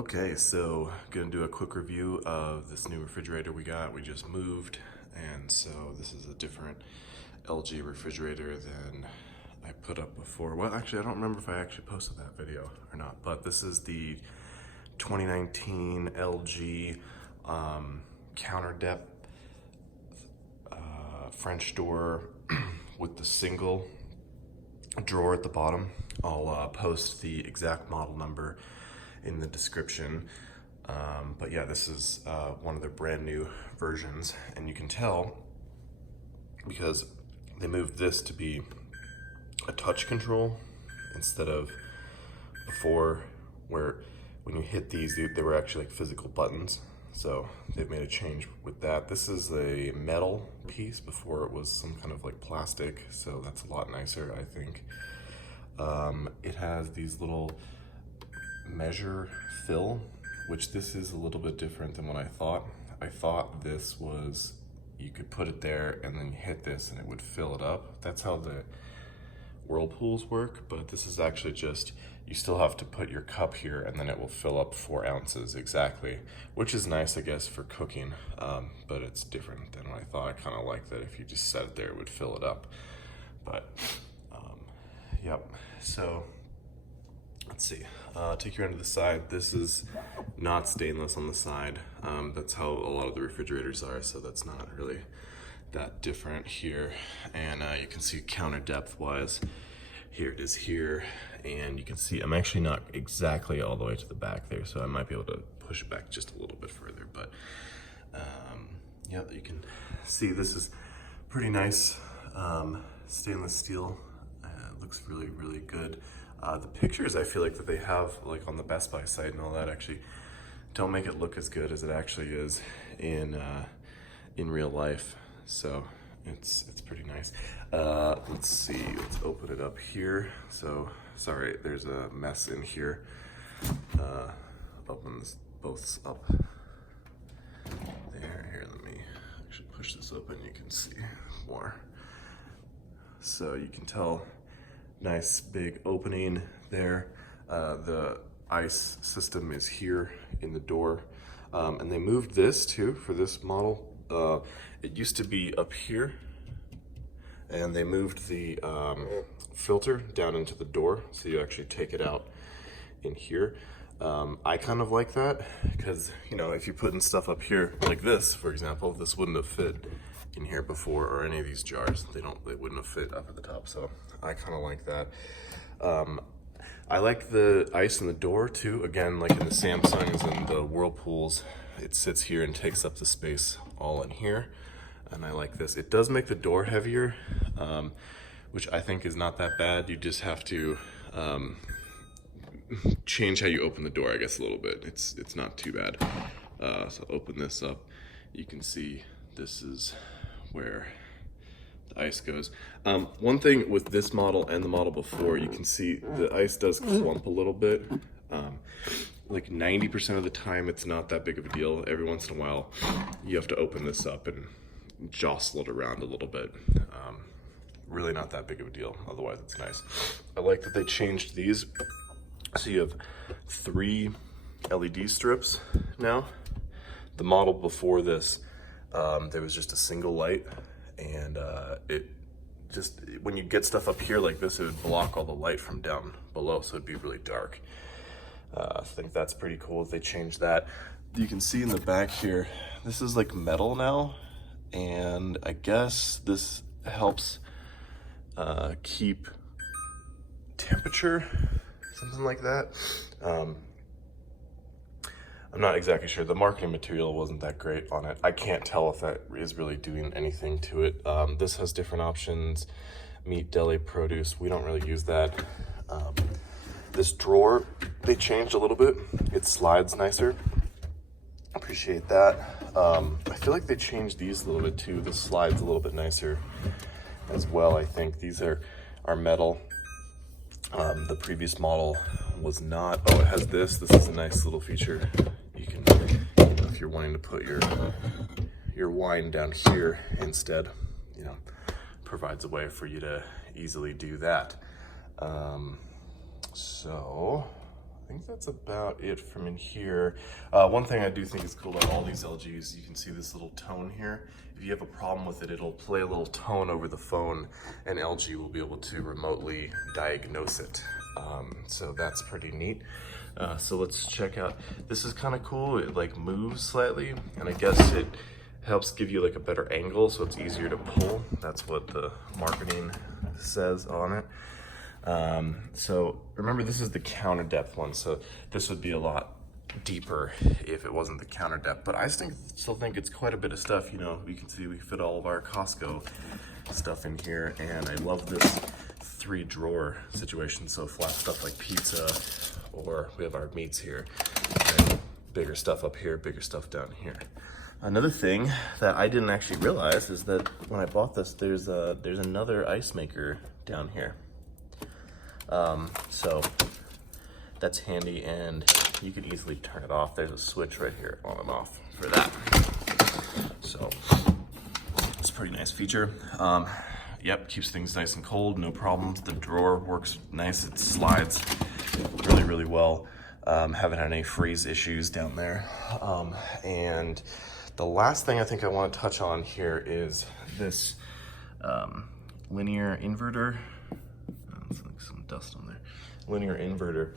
Okay, so gonna do a quick review of this new refrigerator we got. We just moved, and so this is a different LG refrigerator than I put up before. Well, actually, I don't remember if I actually posted that video or not, but this is the 2019 LG counter depth French door with the single drawer at the bottom. I'll post the exact model number in the description. But yeah, this is one of their brand new versions, and you can tell because they moved this to be a touch control instead of before where when you hit these, they were actually like physical buttons. So they've made a change with that. This is a metal piece. Before it was some kind of like plastic, so that's a lot nicer, I think. It has these little measure fill, which this is a little bit different than what I thought. I thought this was, you could put it there and then you hit this and it would fill it up. That's how the Whirlpools work, but this is actually just, you still have to put your cup here and then it will fill up 4 ounces exactly, which is nice, I guess, for cooking, but it's different than what I thought. I kind of like that if you just set it there, it would fill it up. But, yep, so let's see. Take you around to the side. This is not stainless on the side. That's how a lot of the refrigerators are, so that's not really that different here. And you can see counter depth wise, here it is here, and you can see I'm actually not exactly all the way to the back there, so I might be able to push it back just a little bit further. But yeah, you can see this is pretty nice stainless steel. Looks really, really good. The pictures I feel like that they have like on the Best Buy site and all that actually don't make it look as good as it actually is in real life. So it's pretty nice. Let's see, let's open it up here. So sorry, there's a mess in here. Open this both up. There, here, let me actually push this open, you can see more. So you can tell, nice big opening there. The ice system is here in the door. And they moved this too for this model. It used to be up here, and they moved the filter down into the door, so you actually take it out in here. I kind of like that because, you know, if you're putting stuff up here like this, for example, this wouldn't have fit in here before, or any of these jars. They wouldn't have fit up at the top, so I kind of like that. I like the ice in the door too. Again, like in the Samsungs and the Whirlpools, it sits here and takes up the space all in here. And I like this. It does make the door heavier, which I think is not that bad. You just have to change how you open the door, I guess, a little bit. It's not too bad. So open this up. You can see this is where the ice goes. One thing with this model and the model before, you can see the ice does clump a little bit. Like 90% of the time, it's not that big of a deal. Every once in a while, you have to open this up and jostle it around a little bit. Really not that big of a deal. Otherwise, it's nice. I like that they changed these. So you have 3 LED strips now. The model before this, there was just a single light, and it just, when you get stuff up here like this, it would block all the light from down below, so it'd be really dark. I think that's pretty cool if they changed that. You can see in the back here, this is like metal now, and I guess this helps keep temperature, something like that. I'm not exactly sure. The marketing material wasn't that great on it. I can't tell if that is really doing anything to it. This has different options. Meat, deli, produce. We don't really use that. This drawer, they changed a little bit. It slides nicer. Appreciate that. I feel like they changed these a little bit too. This slides a little bit nicer as well, I think. These are metal. The previous model was not. Oh, it has this. This is a nice little feature. You can, you know, if you're wanting to put your wine down here instead, you know, provides a way for you to easily do that. So think that's about it from in here. One thing I do think is cool about all these LGs, you can see this little tone here. If you have a problem with it, it'll play a little tone over the phone, and LG will be able to remotely diagnose it. So that's pretty neat. So let's check out, this is kind of cool. It like moves slightly, and I guess it helps give you like a better angle, so it's easier to pull. That's what the marketing says on it. So remember, this is the counter depth one, so this would be a lot deeper if it wasn't the counter depth, but I still think it's quite a bit of stuff. You know, you can see we fit all of our Costco stuff in here, and I love this 3-drawer situation. So flat stuff like pizza, or we have our meats here, and bigger stuff up here, bigger stuff down here. Another thing that I didn't actually realize is that when I bought this, there's another ice maker down here. So that's handy, and you can easily turn it off. There's a switch right here, on and off, for that. So it's a pretty nice feature. Yep, keeps things nice and cold, no problems. The drawer works nice, it slides really, really well. Haven't had any freeze issues down there. And the last thing I think I want to touch on here is this linear inverter. It's like some dust on there. Linear inverter.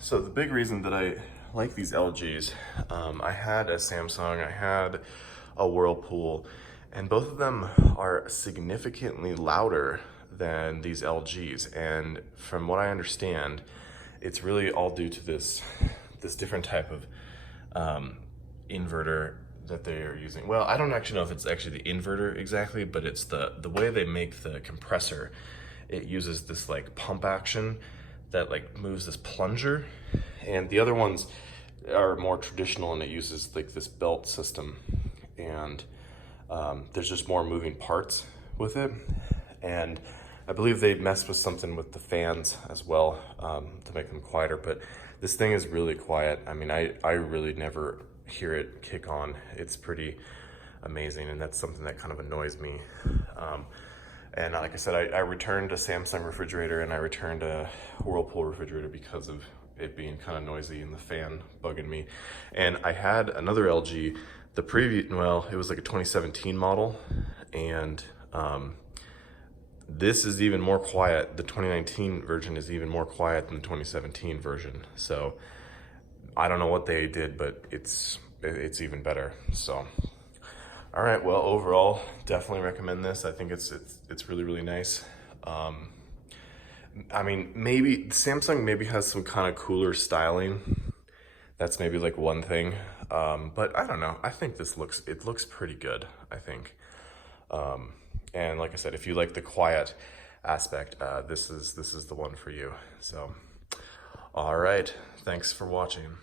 So the big reason that I like these LGs, I had a Samsung, I had a Whirlpool, and both of them are significantly louder than these LGs. And from what I understand, it's really all due to this different type of inverter that they are using. Well, I don't actually know if it's actually the inverter exactly, but it's the way they make the compressor. It uses this like pump action that like moves this plunger, and the other ones are more traditional, and it uses like this belt system, and there's just more moving parts with it. And I believe they messed with something with the fans as well, to make them quieter, but this thing is really quiet. I mean, I really never hear it kick on. It's pretty amazing, and that's something that kind of annoys me. And like I said, I returned a Samsung refrigerator, and I returned a Whirlpool refrigerator because of it being kind of noisy and the fan bugging me. And I had another LG, well, it was like a 2017 model, and this is even more quiet. The 2019 version is even more quiet than the 2017 version. So I don't know what they did, but it's even better. So, all right. Well, overall, definitely recommend this. I think it's really, really nice. I mean, maybe Samsung maybe has some kind of cooler styling. That's maybe like one thing. But I don't know. I think it looks pretty good, I think. And like I said, if you like the quiet aspect, this is the one for you. So, all right. Thanks for watching.